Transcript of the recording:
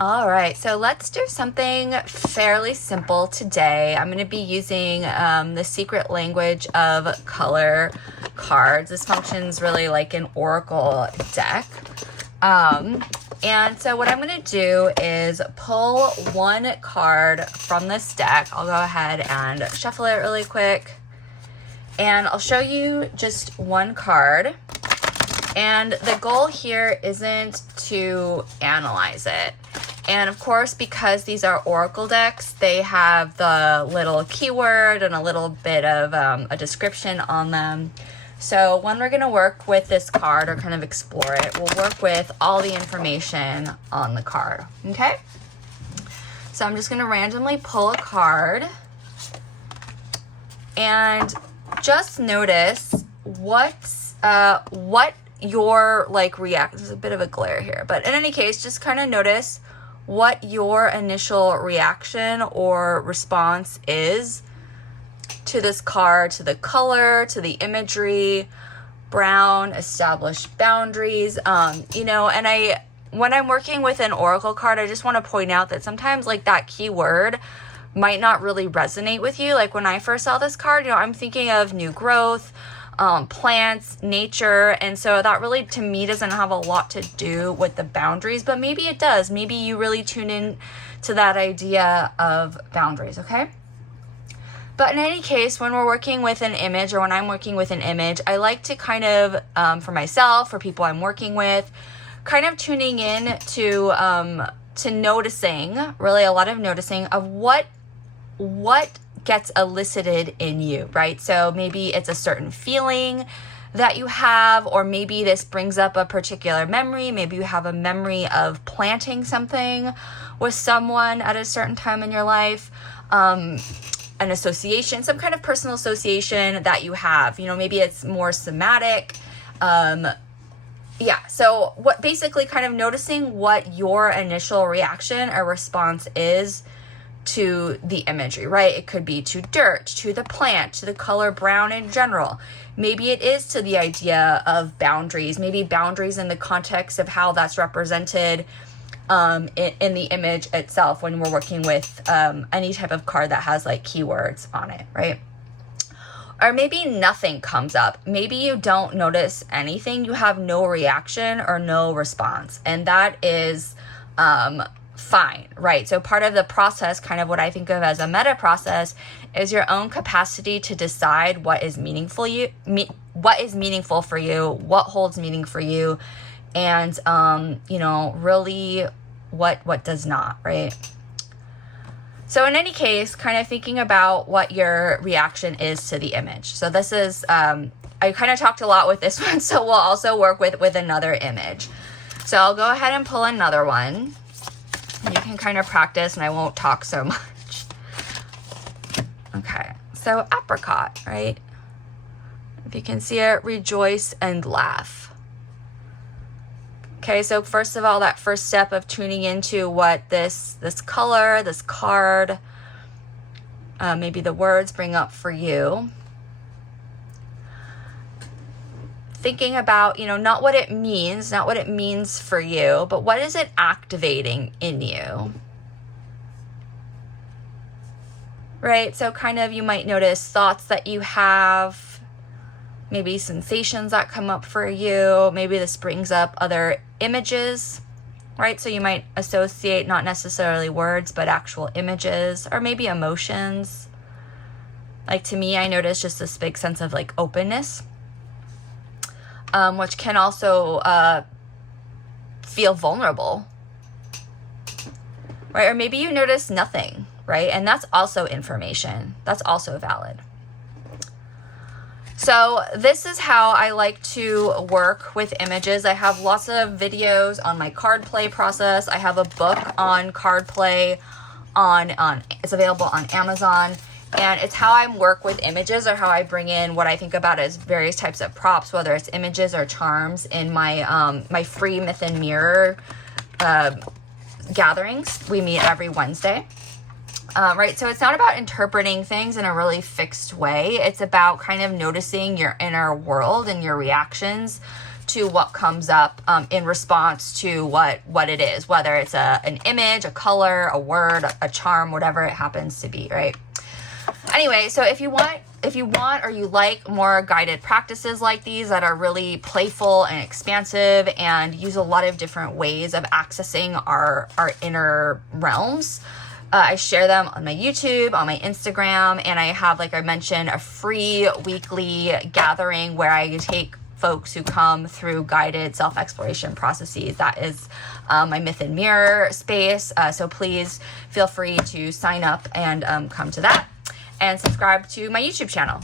All right, so let's do something fairly simple today. I'm going to be using the secret language of color cards. This functions really like an oracle deck. And so what I'm going to do is pull one card from this deck. I'll go ahead and shuffle it really quick. And I'll show you just one card. And the goal here isn't to analyze it. And of course, because these are oracle decks, they have the little keyword and a little bit of a description on them. So when we're going to work with this card or kind of explore it, we'll work with all the information on the card. Okay? So I'm just going to randomly pull a card and just notice what your there's a bit of a glare here, but in any case, just kind of notice what your initial reaction or response is to this card, to the color, to the imagery. Brown, established boundaries. And when I'm working with an oracle card, I just want to point out that sometimes like that keyword might not really resonate with you. Like when I first saw this card, I'm thinking of new growth, plants, nature, and so that really to me doesn't have a lot to do with the boundaries, but maybe it does. Maybe you really tune in to that idea of boundaries, okay? But in any case, when we're working with an image or when I'm working with an image, I like to kind of, for myself, for people I'm working with, kind of tuning in to noticing, really a lot of noticing of what gets elicited in you, right? So maybe it's a certain feeling that you have, or maybe this brings up a particular memory. Maybe you have a memory of planting something with someone at a certain time in your life, an association, some kind of personal association that you have. Maybe it's more somatic. So what basically kind of noticing what your initial reaction or response is to the imagery, right? It could be to dirt, to the plant, to the color brown in general. Maybe it is to the idea of boundaries, maybe boundaries in the context of how that's represented in the image itself when we're working with any type of card that has like keywords on it, right? Or maybe nothing comes up. Maybe you don't notice anything. You have no reaction or no response. And that is fine, right? So part of the process, kind of what I think of as a meta process, is your own capacity to decide what is meaningful for you, what holds meaning for you, and really what does not, right? So in any case, kind of thinking about what your reaction is to the image. So this is I kind of talked a lot with this one, so we'll also work with another image. So I'll go ahead and pull another one. You can kind of practice and I won't talk so much. Okay, so apricot, right? If you can see it, rejoice and laugh. Okay, so first of all, that first step of tuning into what this color, this card, maybe the words bring up for you. Thinking about, not what it means for you, but what is it activating in you? Right? So kind of you might notice thoughts that you have, maybe sensations that come up for you. Maybe this brings up other images, right? So you might associate not necessarily words, but actual images, or maybe emotions. Like to me, I notice just this big sense of like openness. Which can also feel vulnerable, right? Or maybe you notice nothing, right? And that's also information. That's also valid. So this is how I like to work with images. I have lots of videos on my card play process. I have a book on card play it's available on Amazon. And it's how I work with images, or how I bring in what I think about as various types of props, whether it's images or charms, in my my free Myth and Mirror gatherings. We meet every Wednesday. Right, so it's not about interpreting things in a really fixed way. It's about kind of noticing your inner world and your reactions to what comes up in response to what it is, whether it's an image, a color, a word, a charm, whatever it happens to be, right? Anyway, so if you want or you like more guided practices like these that are really playful and expansive and use a lot of different ways of accessing our inner realms, I share them on my YouTube, on my Instagram, and I have, like I mentioned, a free weekly gathering where I take folks who come through guided self-exploration processes. That is my Myth and Mirror space. So please feel free to sign up and come to that, and subscribe to my YouTube channel.